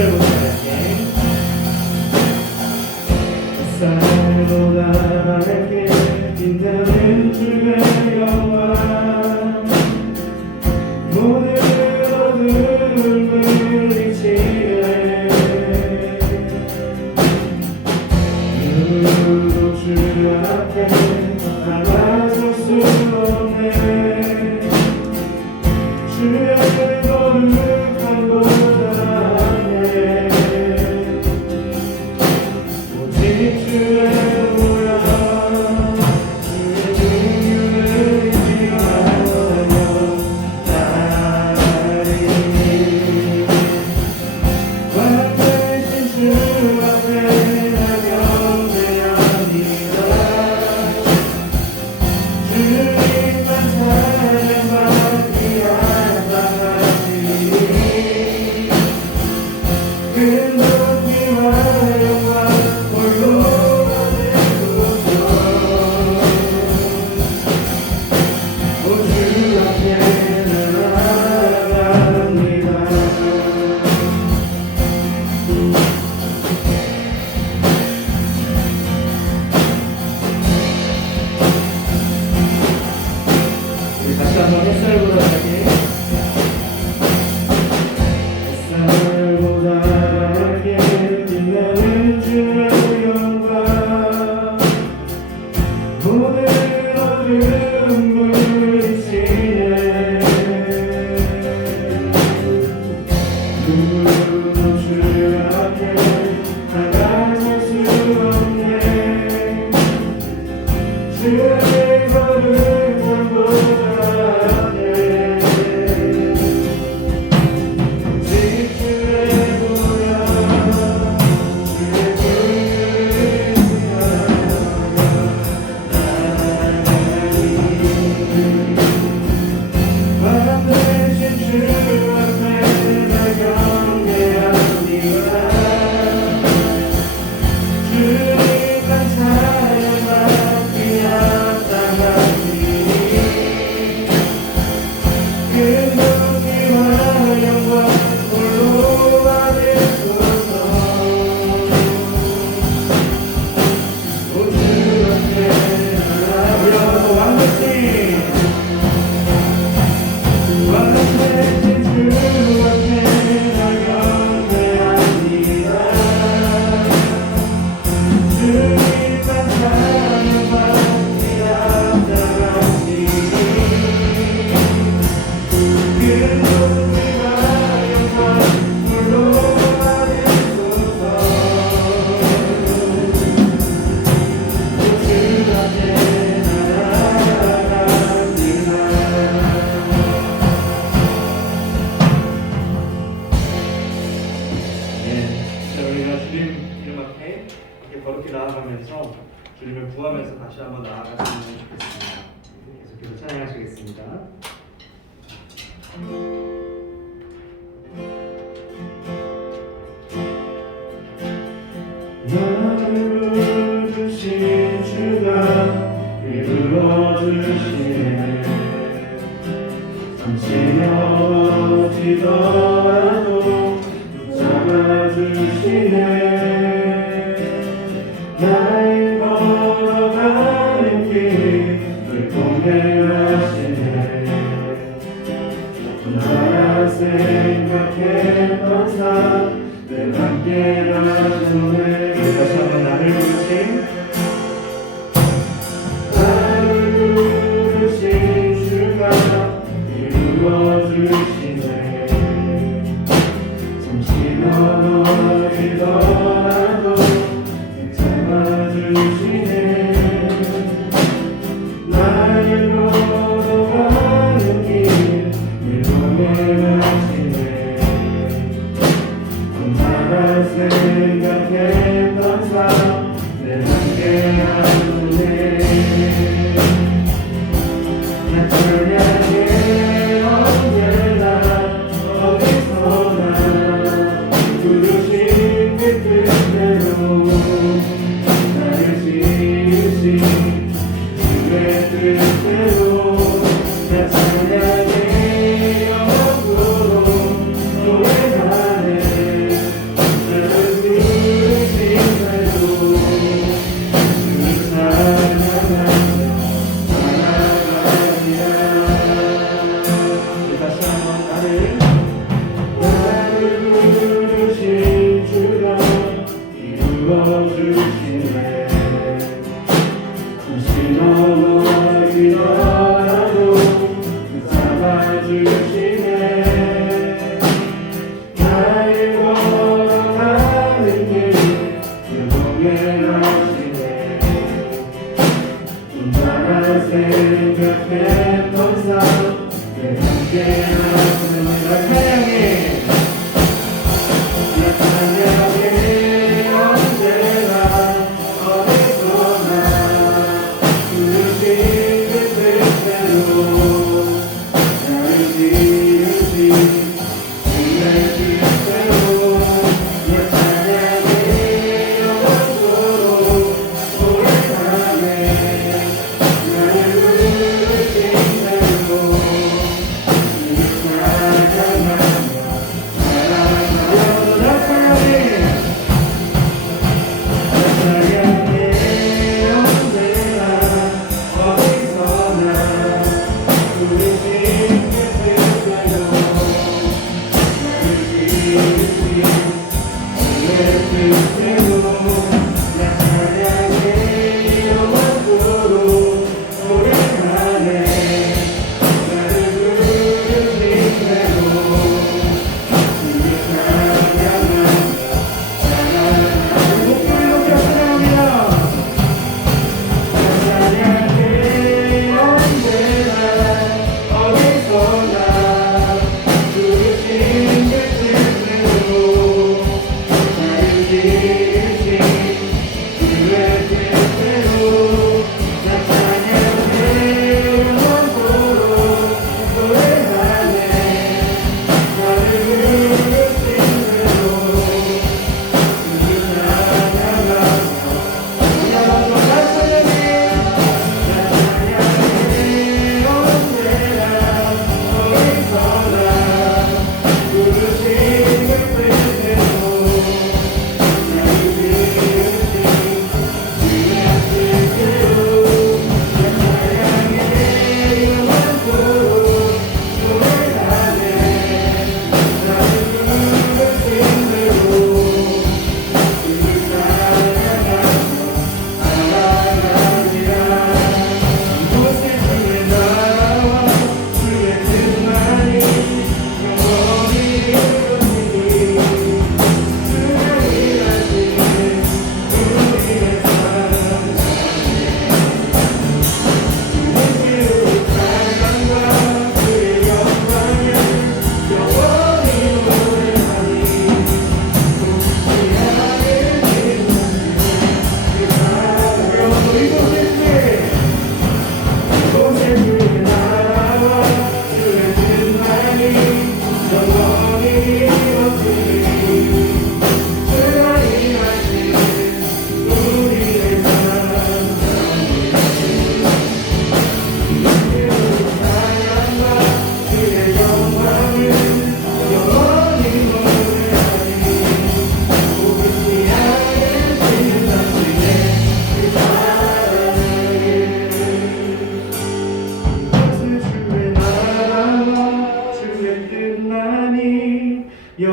햇살보다 밝게 햇살보다 밝게 빛나는 주의 영광 모든 어둠을 물리치네 누구도 주 앞에 나가설 수 없네 주의 거룩한 곳 안에 오직 주의 다시 한번 햇살보다 밝게 햇살보다 밝게 빛나는 주의 영광 모든 어둠 물리치네 누구도 주 앞에 다가설 수 없네 주의 거룩한 곳 거룩히 나아가면서 주님을 구하면서 다시 한번 나아갔으면 좋겠습니다. 계속해서 찬양하시겠습니다. 나를 부르신 주가 이루어주시네 잠시 넘어지더라도 잡아주시네 날 걸어가는 길을 공개하시네 나라 생각했던 삶 함께라주네 다시 한번 나를 부르신 주가 이루어주시네 잠시 넘어지더라도 잡아주시네 나를 걸어가는 길을 공개하시네 혼자라 생각했던 삶 내 함께하네 나 찬양해 언제나 어디서나 부르신 그 뜻대로 나를 지으신 주의 뜻대로 나 찬양해 영원토록 노래하네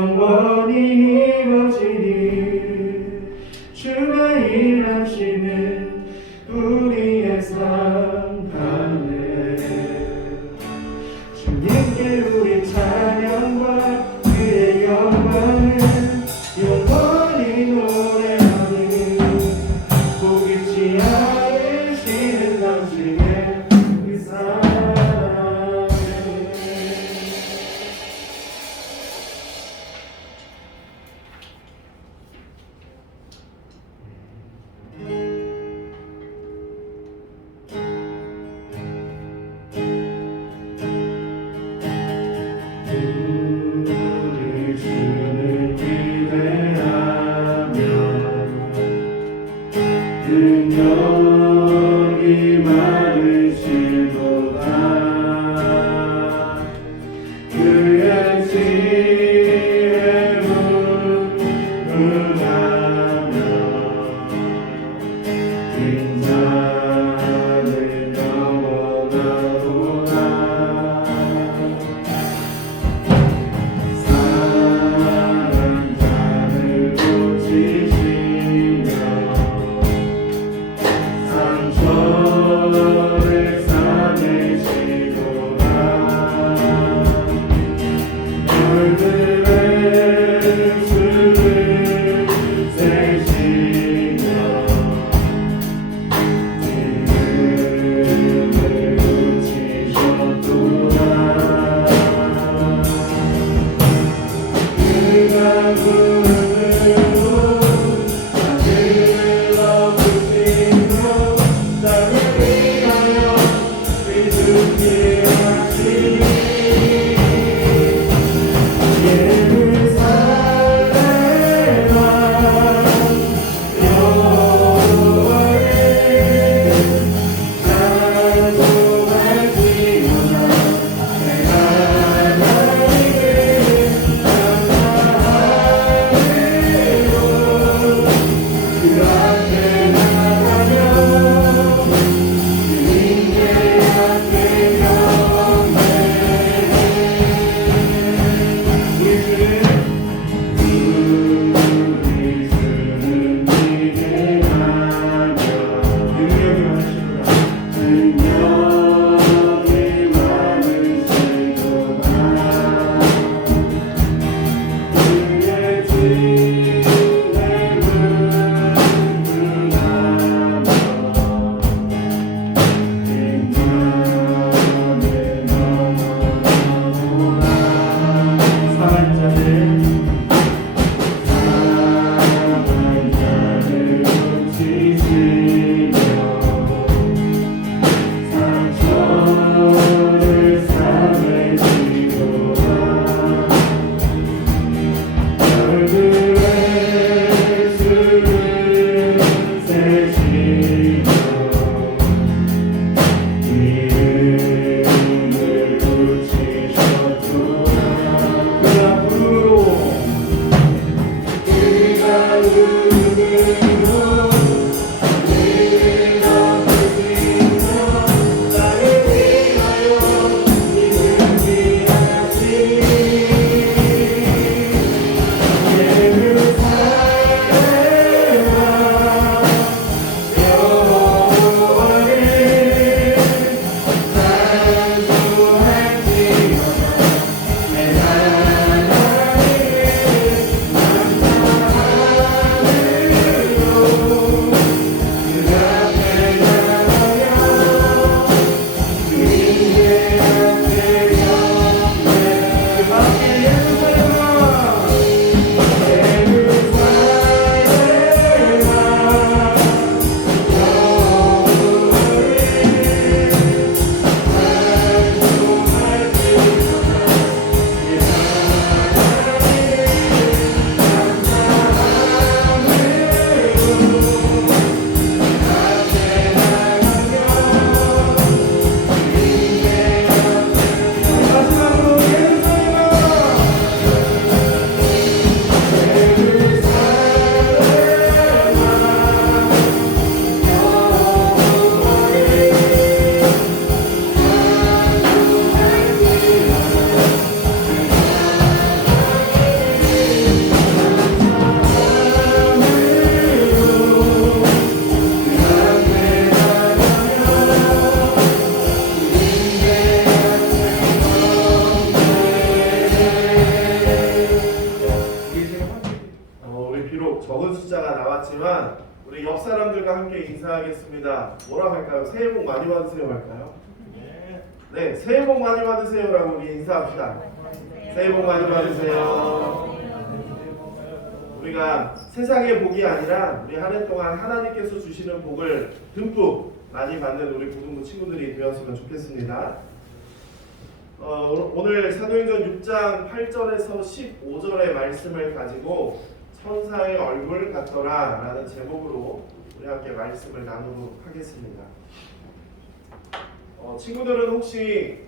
영원히 이루어지리. 주가 일하시는 우리의 삶 가운데 주님께 우리 찬양과 그의 영광을 영원히 노래하리. 보이지 않으시는 당신의 그 사랑을. 비록 적은 숫자가 나왔지만 우리 옆 사람들과 함께 인사하겠습니다. 뭐라고 할까요? 새해 복 많이 받으세요 할까요? 네, 새해 복 많이 받으세요라고 우리 인사합시다. 새해 복 많이 받으세요. 우리가 세상의 복이 아니라 우리 한 해 동안 하나님께서 주시는 복을 듬뿍 많이 받는 우리 고등부 친구들이 되었으면 좋겠습니다. 오늘 사도행전 6장 8절에서 15절의 말씀을 가지고 천사의 얼굴 같더라 라는 제목으로 우리 함께 말씀을 나누도록 하겠습니다. 친구들은 혹시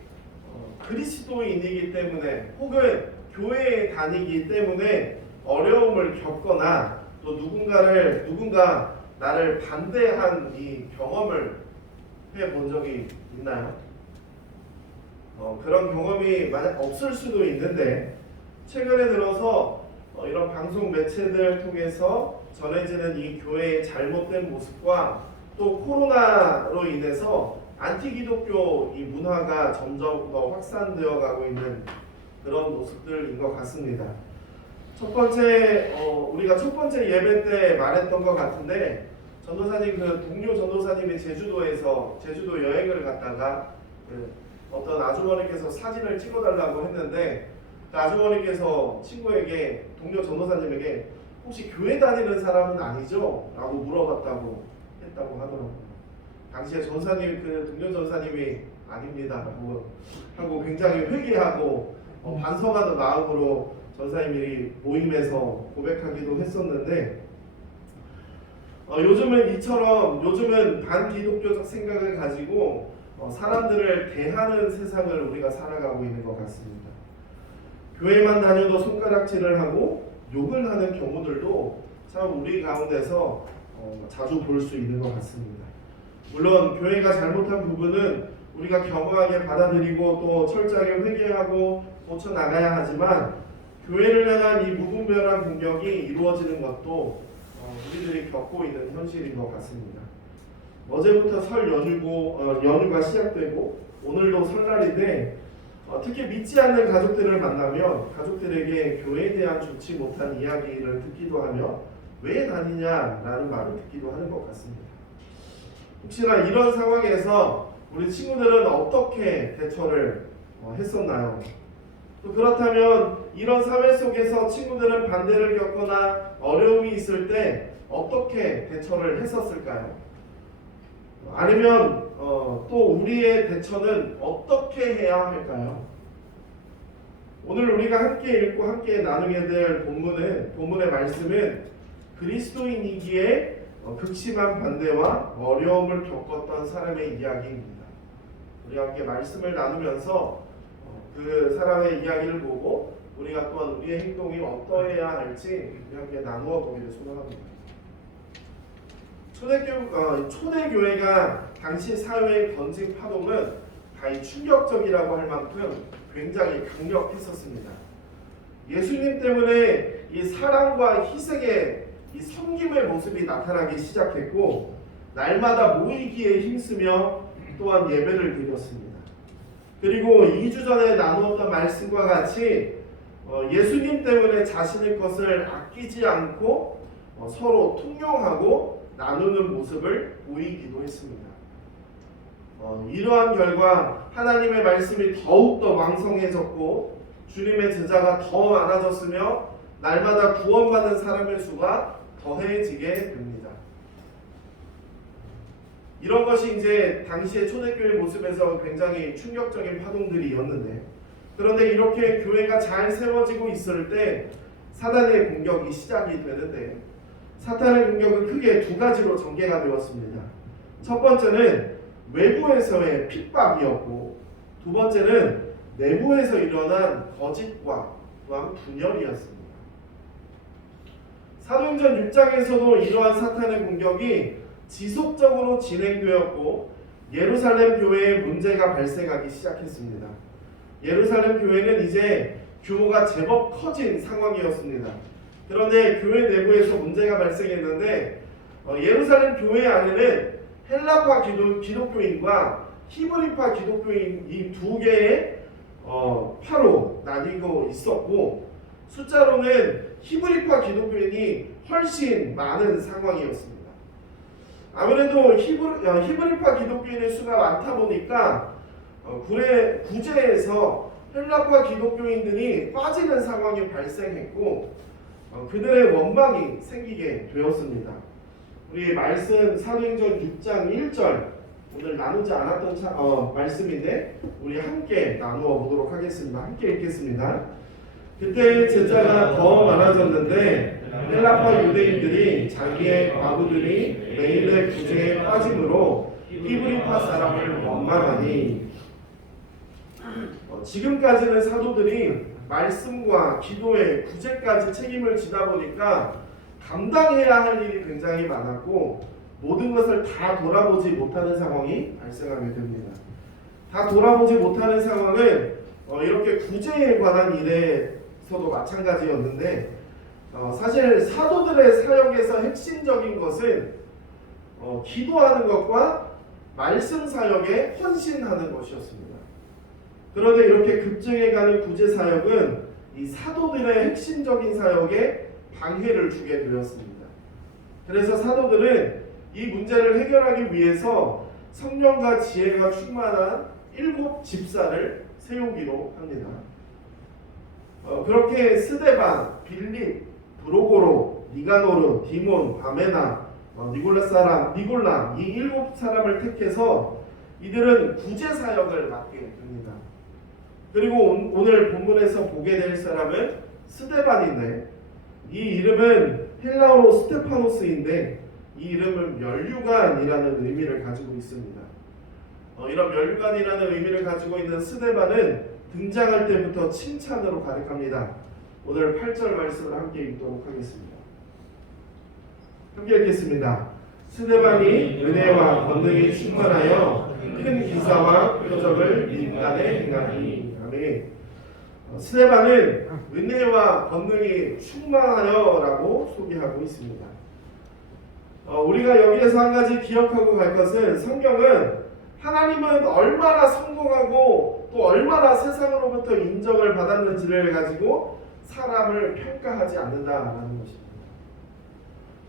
그리스도인이기 때문에 혹은 교회에 다니기 때문에 어려움을 겪거나 또 누군가 나를 반대한 이 경험을 해본 적이 있나요? 그런 경험이 만약 없을 수도 있는데 최근에 들어서 이런 방송 매체들 통해서 전해지는 이 교회의 잘못된 모습과 또 코로나로 인해서 안티기독교 이 문화가 점점 더 확산되어 가고 있는 그런 모습들인 것 같습니다. 첫 번째 우리가 첫 번째 예배 때 말했던 것 같은데 전도사님 동료 전도사님이 제주도 여행을 갔다가 어떤 아주머니께서 사진을 찍어달라고 했는데 그 아주머니께서 친구에게 동료 전도사님에게 혹시 교회 다니는 사람은 아니죠? 라고 물어봤다고 했다고 하더라고요. 당시에 동료 전사님이 아닙니다 하고 굉장히 회개하고 반성하는 마음으로 전사님이 모임에서 고백하기도 했었는데 요즘은 반기독교적 생각을 가지고 사람들을 대하는 세상을 우리가 살아가고 있는 것 같습니다. 교회만 다녀도 손가락질을 하고 욕을 하는 경우들도 참 우리 가운데서 자주 볼 수 있는 것 같습니다. 물론 교회가 잘못한 부분은 우리가 겸허하게 받아들이고 또 철저하게 회개하고 고쳐나가야 하지만 교회를 향한 이 무분별한 공격이 이루어지는 것도 우리들이 겪고 있는 현실인 것 같습니다. 어제부터 설 연휴가 시작되고 오늘도 설날인데 특히 믿지 않는 가족들을 만나면 가족들에게 교회에 대한 좋지 못한 이야기를 듣기도 하며 왜 다니냐라는 말을 듣기도 하는 것 같습니다. 혹시나 이런 상황에서 우리 친구들은 어떻게 대처를 했었나요? 또 그렇다면 이런 사회 속에서 친구들은 반대를 겪거나 어려움이 있을 때 어떻게 대처를 했었을까요? 아니면 또 우리의 대처는 어떻게 해야 할까요? 오늘 우리가 함께 읽고 함께 나누게 될 본문의 말씀은 그리스도인이기에 극심한 반대와 어려움을 겪었던 사람의 이야기입니다. 우리 함께 말씀을 나누면서 그 사람의 이야기를 보고 우리가 또한 우리의 행동이 어떠해야 할지 함께 나누어 보기를 소망합니다. 초대교회가 당시 사회의 번진 파동은 다이 충격적이라고 할 만큼 굉장히 강력했었습니다. 예수님 때문에 이 사랑과 희생의 이 섬김의 모습이 나타나기 시작했고 날마다 모이기에 힘쓰며 또한 예배를 드렸습니다. 그리고 2주 전에 나누었던 말씀과 같이 예수님 때문에 자신의 것을 아끼지 않고 서로 통용하고 나누는 모습을 보이기도 했습니다. 이러한 결과 하나님의 말씀이 더욱더 왕성해졌고 주님의 제자가 더 많아졌으며 날마다 구원받는 사람의 수가 더해지게 됩니다. 이런 것이 이제 당시의 초대교회 모습에서 굉장히 충격적인 파동들이었는데 그런데 이렇게 교회가 잘 세워지고 있을 때 사단의 공격이 시작이 되는데 사탄의 공격은 크게 두 가지로 전개가 되었습니다. 첫 번째는 외부에서의 핍박이었고 두 번째는 내부에서 일어난 거짓과 또한 분열이었습니다. 사도행전 6장에서도 이러한 사탄의 공격이 지속적으로 진행되었고 예루살렘 교회에 문제가 발생하기 시작했습니다. 예루살렘 교회는 이제 규모가 제법 커진 상황이었습니다. 그런데 교회 내부에서 문제가 발생했는데 예루살렘 교회 안에는 헬라파 기독교인과 히브리파 기독교인 이 두 개의 파로 나뉘고 있었고 숫자로는 히브리파 기독교인이 훨씬 많은 상황이었습니다. 아무래도 히브리파 기독교인의 수가 많다 보니까 구제에서 헬라파 기독교인들이 빠지는 상황이 발생했고 그들의 원망이 생기게 되었습니다. 우리 말씀 사도행전 6장 1절 오늘 나누지 않았던 말씀인데 우리 함께 나누어 보도록 하겠습니다. 함께 읽겠습니다. 그때 제자가 더 많아졌는데 헬라파 유대인들이 자기의 과부들이 매일의 구제에 빠짐으로 히브리파 사람을 원망하니 지금까지는 사도들이 말씀과 기도에 구제까지 책임을 지다 보니까 감당해야 할 일이 굉장히 많았고 모든 것을 다 돌아보지 못하는 상황이 발생하게 됩니다. 다 돌아보지 못하는 상황은 이렇게 구제에 관한 일에서도 마찬가지였는데 사실 사도들의 사역에서 핵심적인 것은 기도하는 것과 말씀 사역에 헌신하는 것이었습니다. 그런데 이렇게 급증해가는 구제 사역은 이 사도들의 핵심적인 사역에 방해를 주게 되었습니다. 그래서 사도들은 이 문제를 해결하기 위해서 성령과 지혜가 충만한 7 집사를 세우기로 합니다. 그렇게 스데반, 빌립, 브로고로, 니가노르, 디몬, 바메나, 니골라 이 7 사람을 택해서 이들은 구제 사역을 맡게 됩니다. 그리고 오늘 본문에서 보게 될 사람은 스데반인데 이 이름은 헬라어로 스테파노스인데 이 이름은 면류관이라는 의미를 가지고 있습니다. 이런 면류관이라는 의미를 가지고 있는 스데반은 등장할 때부터 칭찬으로 가득합니다. 오늘 8절 말씀을 함께 읽도록 하겠습니다. 함께 읽겠습니다. 스데반이 은혜와 권능이 충만하여 큰 기사와 표적을 인간에 행하니. 아멘. 스데반은 은혜와 권능이 충만하여라고 소개하고 있습니다. 우리가 여기에서 한 가지 기억하고 갈 것은 성경은 하나님은 얼마나 성공하고 또 얼마나 세상으로부터 인정을 받았는지를 가지고 사람을 평가하지 않는다라는 것입니다.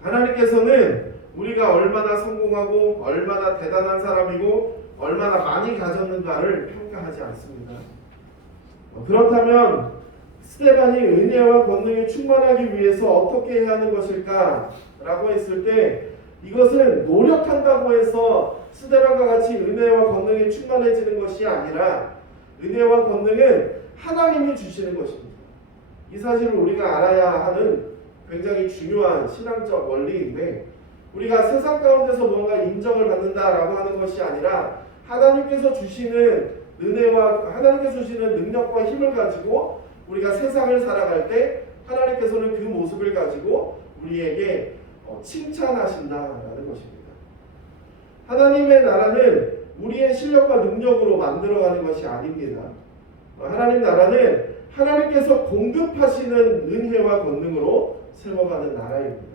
하나님께서는 우리가 얼마나 성공하고 얼마나 대단한 사람이고 얼마나 많이 가졌는가를 평가하지 않습니다. 그렇다면 스데반이 은혜와 권능이 충만하기 위해서 어떻게 해야 하는 것일까? 라고 했을 때 이것은 노력한다고 해서 스데반과 같이 은혜와 권능이 충만해지는 것이 아니라 은혜와 권능은 하나님이 주시는 것입니다. 이 사실을 우리가 알아야 하는 굉장히 중요한 신앙적 원리인데 우리가 세상 가운데서 뭔가 인정을 받는다라고 하는 것이 아니라 하나님께서 주시는 은혜와 하나님께서 주시는 능력과 힘을 가지고 우리가 세상을 살아갈 때 하나님께서는 그 모습을 가지고 우리에게 칭찬하신다라는 것입니다. 하나님의 나라는 우리의 실력과 능력으로 만들어가는 것이 아닙니다. 하나님 나라는 하나님께서 공급하시는 은혜와 권능으로 세워가는 나라입니다.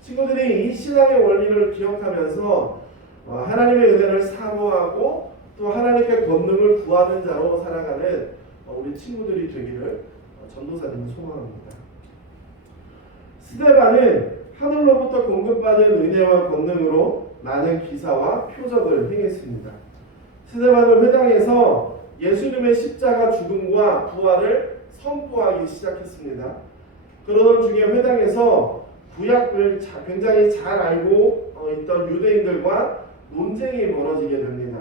친구들이 이 신앙의 원리를 기억하면서 하나님의 은혜를 사모하고 또 하나님의 권능을 구하는 자로 살아가는 우리 친구들이 되기를 전도사님은 소망합니다. 스데반은 하늘로부터 공급받은 은혜와 권능으로 많은 기사와 표적을 행했습니다. 스데반은 회당에서 예수님의 십자가 죽음과 부활을 선포하기 시작했습니다. 그러던 중에 회당에서 구약을 굉장히 잘 알고 있던 유대인들과 논쟁이 벌어지게 됩니다.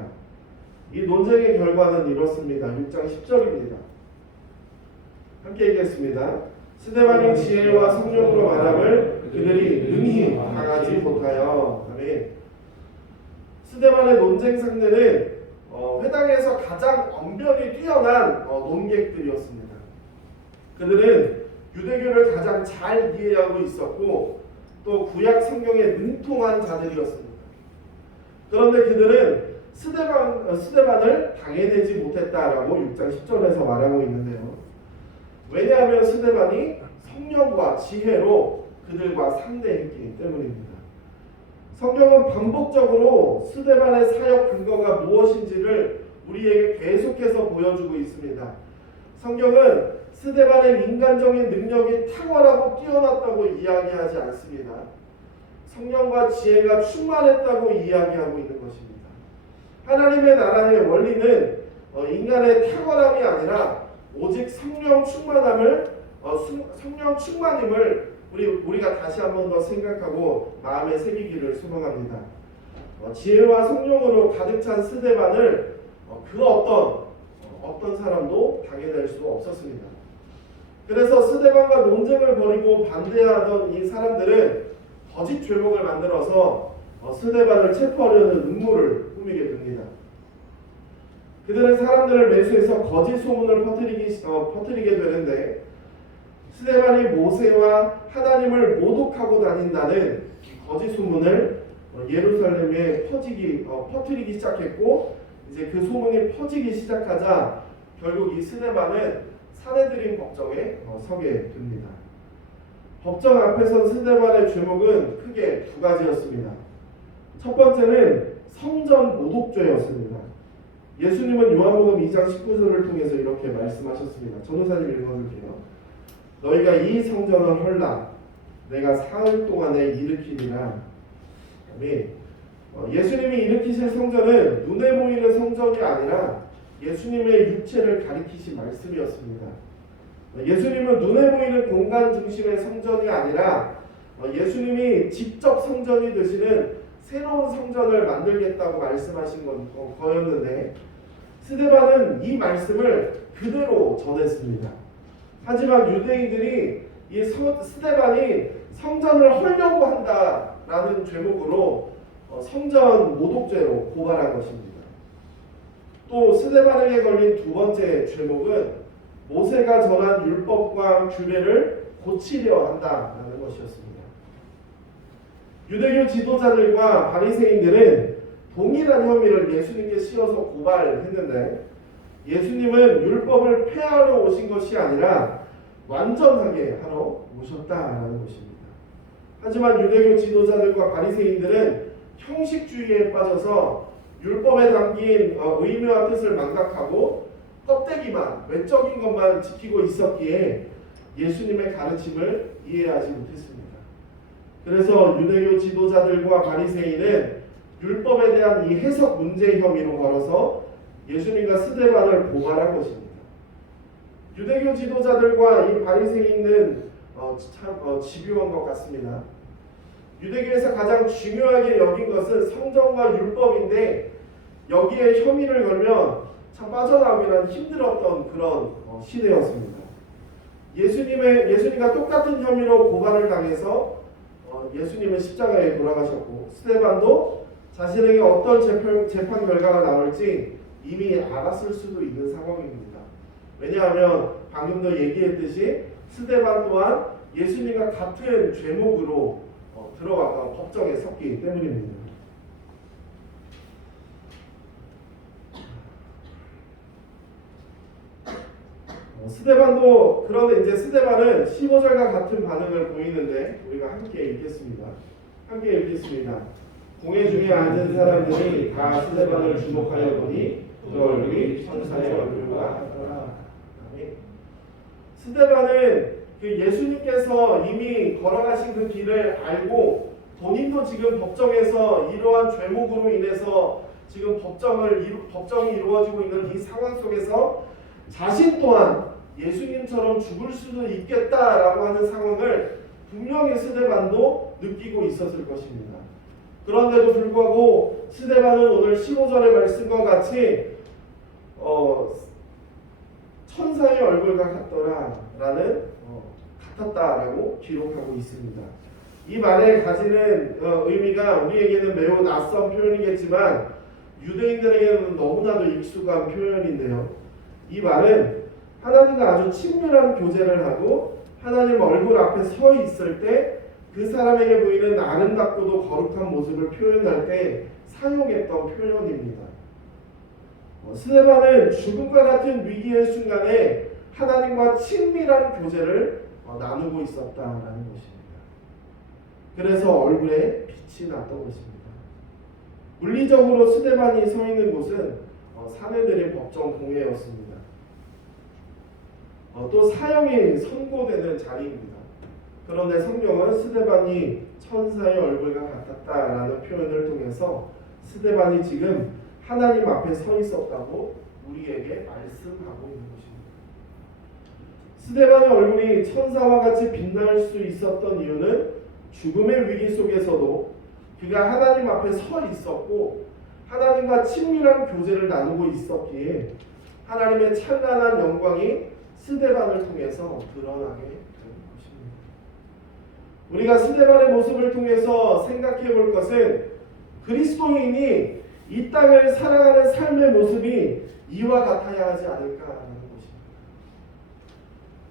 이 논쟁의 결과는 이렇습니다. 6장 10절입니다. 함께 읽겠습니다. 스데반이 지혜와 성령으로 말함을 그들이 능히 당하지 못하여. 아멘. 스데반의 논쟁 상대는 회당에서 가장 언변이 뛰어난 논객들이었습니다. 그들은 유대교를 가장 잘 이해하고 있었고 또 구약 성경에 능통한 자들이었습니다. 그런데 그들은 스데반을 당해내지 못했다라고 6장 10절에서 말하고 있는데요. 왜냐하면 스데반이 성령과 지혜로 그들과 상대했기 때문입니다. 성경은 반복적으로 스데반의 사역 근거가 무엇인지를 우리에게 계속해서 보여주고 있습니다. 성경은 스데반의 인간적인 능력이 탁월하고 뛰어났다고 이야기하지 않습니다. 성령과 지혜가 충만했다고 이야기하고 있는 것입니다. 하나님의 나라의 원리는 인간의 탁월함이 아니라 오직 성령 충만임을 우리가 다시 한 번 더 생각하고 마음에 새기기를 소망합니다. 지혜와 성령으로 가득 찬 스데반을 그 어떤 사람도 당해낼 수 없었습니다. 그래서 스데반과 논쟁을 벌이고 반대하던 이 사람들은 거짓 죄목을 만들어서 스데반을 체포하려는 음모를 꾸미게 됩니다. 그들은 사람들을 매수해서 거짓 소문을 퍼뜨리게 되는데 스데반이 모세와 하나님을 모독하고 다닌다는 거짓 소문을 예루살렘에 퍼뜨리기 시작했고, 이제 그 소문이 퍼지기 시작하자 결국 이 스데반은 산헤드린 법정에 서게 됩니다. 법정 앞에 선 스데반의 죄목은 크게 두 가지였습니다. 첫 번째는 성전 모독죄였습니다. 예수님은 요한복음 2장 19절을 통해서 이렇게 말씀하셨습니다. 전도사님 읽어볼게요. 너희가 이 성전을 헐라 내가 사흘 동안에 일으키리라. 아멘. 예수님이 일으키실 성전은 눈에 보이는 성전이 아니라 예수님의 육체를 가리키신 말씀이었습니다. 예수님은 눈에 보이는 공간 중심의 성전이 아니라 예수님이 직접 성전이 되시는 새로운 성전을 만들겠다고 말씀하신 거였는데, 스데반은 이 말씀을 그대로 전했습니다. 하지만 유대인들이 이 스데반이 성전을 헐려고 한다라는 죄목으로 성전 모독죄로 고발한 것입니다. 또 스데반에게 걸린 두 번째 죄목은 모세가 전한 율법과 규례를 고치려 한다라는 것이었습니다. 유대교 지도자들과 바리새인들은 동일한 혐의를 예수님께 씌워서 고발했는데, 예수님은 율법을 폐하러 오신 것이 아니라 완전하게 하러 오셨다라는 것입니다. 하지만 유대교 지도자들과 바리새인들은 형식주의에 빠져서 율법에 담긴 의미와 뜻을 망각하고 껍데기만, 외적인 것만 지키고 있었기에 예수님의 가르침을 이해하지 못했습니다. 그래서 유대교 지도자들과 바리새인은 율법에 대한 이 해석 문제 혐의로 걸어서 예수님과 스데반을 고발한 것입니다. 유대교 지도자들과 이 바리새인은 참 집요한 것 같습니다. 유대교에서 가장 중요하게 여긴 것은 성전과 율법인데, 여기에 혐의를 걸면 참 빠져나오기는 힘들었던 그런 시대였습니다. 예수님과 똑같은 혐의로 고발을 당해서 예수님은 십자가에 돌아가셨고, 스데반도 자신에게 어떤 재판 결과가 나올지 이미 알았을 수도 있는 상황입니다. 왜냐하면 방금도 얘기했듯이 스데반 또한 예수님과 같은 죄목으로 들어가서 법정에 섰기 때문입니다. 그런데 이제 스데반은 15절과 같은 반응을 보이는데 우리가 함께 읽겠습니다. 공회 중에 앉은 사람들이 다 스데반을 주목하여 보니 그 얼굴이 천사의 얼굴과 같더라. 스데반은 예수님께서 이미 걸어가신 그 길을 알고, 본인도 지금 법정에서 이러한 죄목으로 인해서 지금 법정이 이루어지고 있는 이 상황 속에서 자신 또한 예수님처럼 죽을 수도 있겠다라고 하는 상황을 분명히 스데반도 느끼고 있었을 것입니다. 그런데도 불구하고 스데반은 오늘 15절의 말씀과 같이 천사의 얼굴과 같았다라고 기록하고 있습니다. 이 말에 가지는 의미가 우리에게는 매우 낯선 표현이겠지만 유대인들에게는 너무나도 익숙한 표현인데요. 이 말은 하나님과 아주 친밀한 교제를 하고 하나님 얼굴 앞에 서 있을 때 그 사람에게 보이는 아름답고도 거룩한 모습을 표현할 때 사용했던 표현입니다. 스데반은 죽음과 같은 위기의 순간에 하나님과 친밀한 교제를 나누고 있었다라는 것입니다. 그래서 얼굴에 빛이 났던 것입니다. 물리적으로 스데반이 서 있는 곳은 산헤드린 법정 공회였습니다. 또 사형이 선고되는 자리입니다. 그런데 성경은 스데반이 천사의 얼굴과 같았다라는 표현을 통해서 스데반이 지금 하나님 앞에 서 있었다고 우리에게 말씀하고 있는 것입니다. 스데반의 얼굴이 천사와 같이 빛날 수 있었던 이유는 죽음의 위기 속에서도 그가 하나님 앞에 서 있었고 하나님과 친밀한 교제를 나누고 있었기에 하나님의 찬란한 영광이 스데반을 통해서 드러나게 된 것입니다. 우리가 스데반의 모습을 통해서 생각해 볼 것은 그리스도인이 이 땅을 살아가는 삶의 모습이 이와 같아야 하지 않을까라는 것입니다.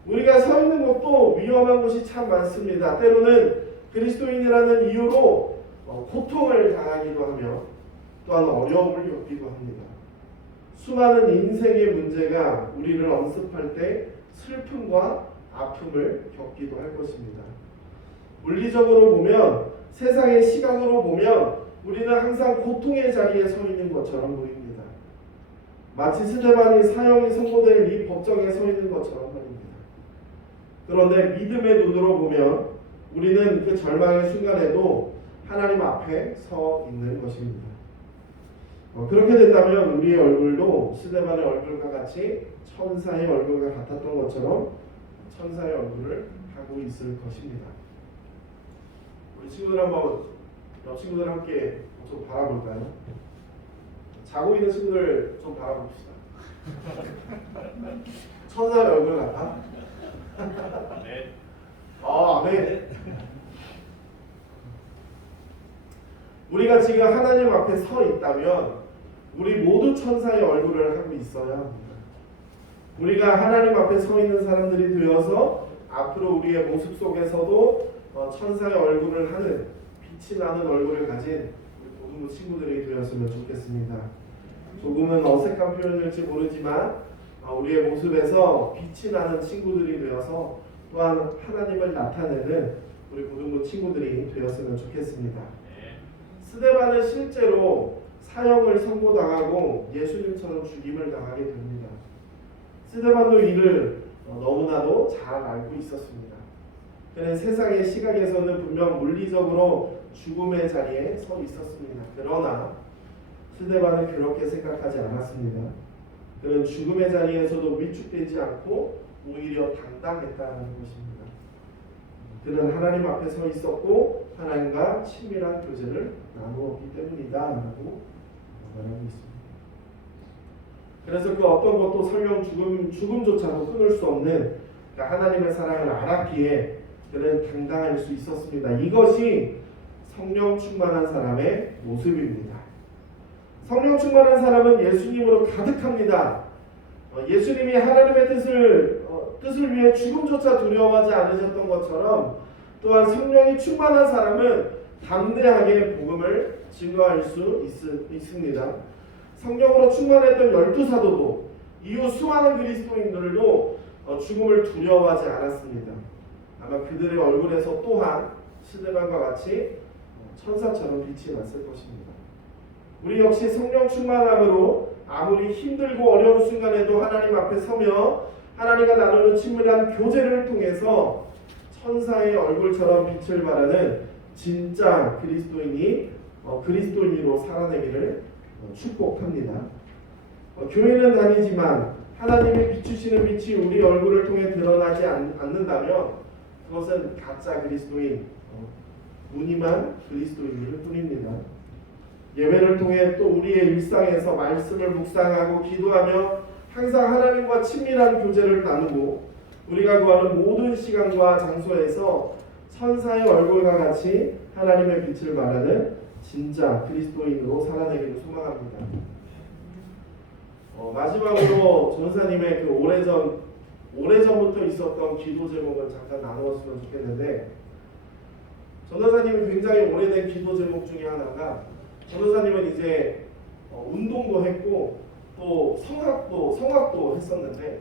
우리가 서 있는 곳도 위험한 곳이 참 많습니다. 때로는 그리스도인이라는 이유로 고통을 당하기도 하며 또한 어려움을 겪기도 합니다. 수많은 인생의 문제가 우리를 엄습할 때 슬픔과 아픔을 겪기도 할 것입니다. 물리적으로 보면, 세상의 시각으로 보면 우리는 항상 고통의 자리에 서 있는 것처럼 보입니다. 마치 스데반이 사형이 선고될 이 법정에 서 있는 것처럼 보입니다. 그런데 믿음의 눈으로 보면 우리는 그 절망의 순간에도 하나님 앞에 서 있는 것입니다. 그렇게 된다면 우리의 얼굴도 스데반의 얼굴과 같이 천사의 얼굴과 같았던 것처럼 천사의 얼굴을 하고 있을 것입니다. 우리 친구들 한번 옆 친구들 함께 좀 바라볼까요? 자고 있는 친구들 좀 바라봅시다. 천사의 얼굴 같아? 네. 아멘. 우리가 지금 하나님 앞에 서 있다면 우리 모두 천사의 얼굴을 하고 있어야 합니다. 우리가 하나님 앞에 서 있는 사람들이 되어서 앞으로 우리의 모습 속에서도 천사의 얼굴을 하는, 빛이 나는 얼굴을 가진 우리 고등부 친구들이 되었으면 좋겠습니다. 조금은 어색한 표현일지 모르지만 우리의 모습에서 빛이 나는 친구들이 되어서 또한 하나님을 나타내는 우리 고등부 친구들이 되었으면 좋겠습니다. 스데반은 실제로 사형을 선고당하고 예수님처럼 죽임을 당하게 됩니다. 스데반도 이를 너무나도 잘 알고 있었습니다. 그는 세상의 시각에서는 분명 물리적으로 죽음의 자리에 서 있었습니다. 그러나 스데반은 그렇게 생각하지 않았습니다. 그는 죽음의 자리에서도 위축되지 않고 오히려 당당했다는 것입니다. 그는 하나님 앞에 서 있었고 하나님과 친밀한 교제를 나누었기 때문이다 라고 말하고 있습니다. 그래서 그 어떤 것도 설령 죽음조차도 끊을 수 없는 하나님의 사랑을 알았기에 그는 당당할 수 있었습니다. 이것이 성령 충만한 사람의 모습입니다. 성령 충만한 사람은 예수님으로 가득합니다. 예수님이 하나님의 뜻을 위해 죽음조차 두려워하지 않으셨던 것처럼 또한 성령이 충만한 사람은 담대하게 복음을 증거할 수 있습니다. 성령으로 충만했던 12사도도 이후 수많은 그리스도인들도 죽음을 두려워하지 않았습니다. 아마 그들의 얼굴에서 또한 스데반과 같이 천사처럼 빛이 났을 것입니다. 우리 역시 성령 충만함으로 아무리 힘들고 어려운 순간에도 하나님 앞에 서며 하나님과 나누는 친밀한 교제를 통해서 천사의 얼굴처럼 빛을 발하는 진짜 그리스도인으로 살아내기를 축복합니다. 교회는 다니지만 하나님이 비추시는 빛이 우리 얼굴을 통해 드러나지 않는다면 그것은 가짜 그리스도인, 무늬만 그리스도인일 뿐입니다. 예배를 통해 또 우리의 일상에서 말씀을 묵상하고 기도하며 항상 하나님과 친밀한 교제를 나누고 우리가 구하는 모든 시간과 장소에서 천사의 얼굴과 같이 하나님의 빛을 발하는 진짜 그리스도인으로 살아내기를 소망합니다. 마지막으로 전사님의 그 오래전부터 있었던 기도 제목을 잠깐 나누었으면 좋겠는데, 전도사님이 굉장히 오래된 기도 제목 중에 하나가, 전도사님은 이제 운동도 했고 또 성악도 했었는데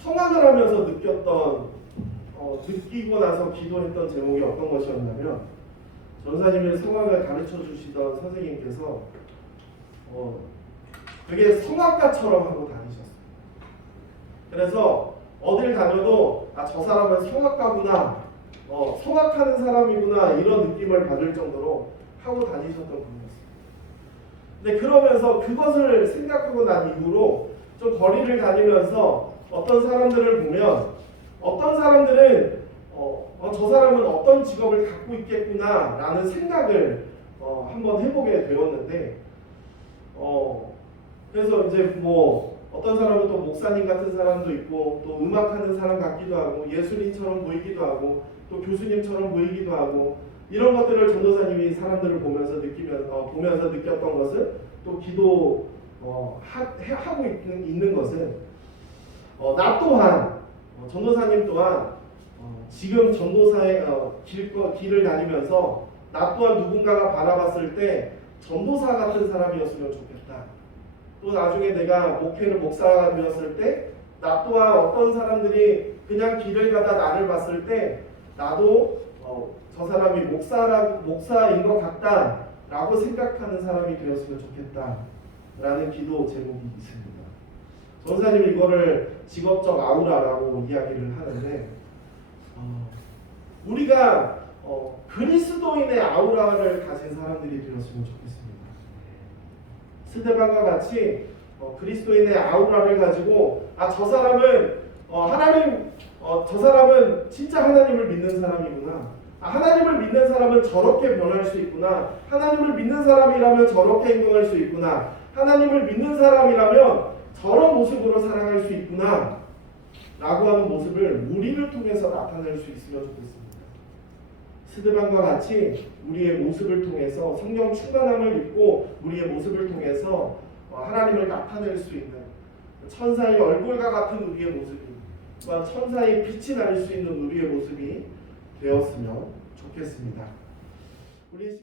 성악을 하면서 느끼고 나서 기도했던 제목이 어떤 것이었냐면, 전사님의 성악을 가르쳐 주시던 선생님께서 되게 성악가처럼 하고 다니셨어요. 그래서 어딜 다녀도 아, 저 사람은 성악가구나, 성악하는 사람이구나 이런 느낌을 받을 정도로 하고 다니셨던 분이었습니다. 근데 그러면서 그것을 생각하고 난 이후로 좀 거리를 다니면서 어떤 사람들을 보면 어떤 사람들은 저 사람은 어떤 직업을 갖고 있겠구나라는 생각을 한번 해보게 되었는데 그래서 이제 뭐 어떤 사람은 또 목사님 같은 사람도 있고 또 음악하는 사람 같기도 하고 예술인처럼 보이기도 하고 또 교수님처럼 보이기도 하고 이런 것들을 전도사님이 사람들을 보면서 느꼈던 것은 또 기도 하고 있는 것은 나 또한 전도사님 또한 지금 전도사의 길을 다니면서 나 또한 누군가가 바라봤을 때 전도사 같은 사람이었으면 좋겠다. 또 나중에 내가 목사가 되었을 때 나 또한 어떤 사람들이 그냥 길을 가다 나를 봤을 때 나도 저 사람이 목사인 것 같다라고 생각하는 사람이 되었으면 좋겠다라는 기도 제목이 있습니다. 전사님이 이거를 직업적 아우라라고 이야기를 하는데 우리가 그리스도인의 아우라를 가진 사람들이 되었으면 좋겠습니다. 스데반과 같이 그리스도인의 아우라를 가지고 저 사람은 저 사람은 진짜 하나님을 믿는 사람이구나. 하나님을 믿는 사람은 저렇게 변할 수 있구나. 하나님을 믿는 사람이라면 저렇게 행동할 수 있구나. 하나님을 믿는 사람이라면 저런 모습으로 살아갈 수 있구나. 라고 하는 모습을 우리를 통해서 나타낼 수 있으면 좋겠습니다. 스데반과 같이 우리의 모습을 통해서 성령 충만함을 입고 우리의 모습을 통해서 하나님을 나타낼 수 있는 천사의 얼굴과 같은 우리의 모습이 또한 천사의 빛이 날 수 있는 우리의 모습이 되었으면 좋겠습니다. 우리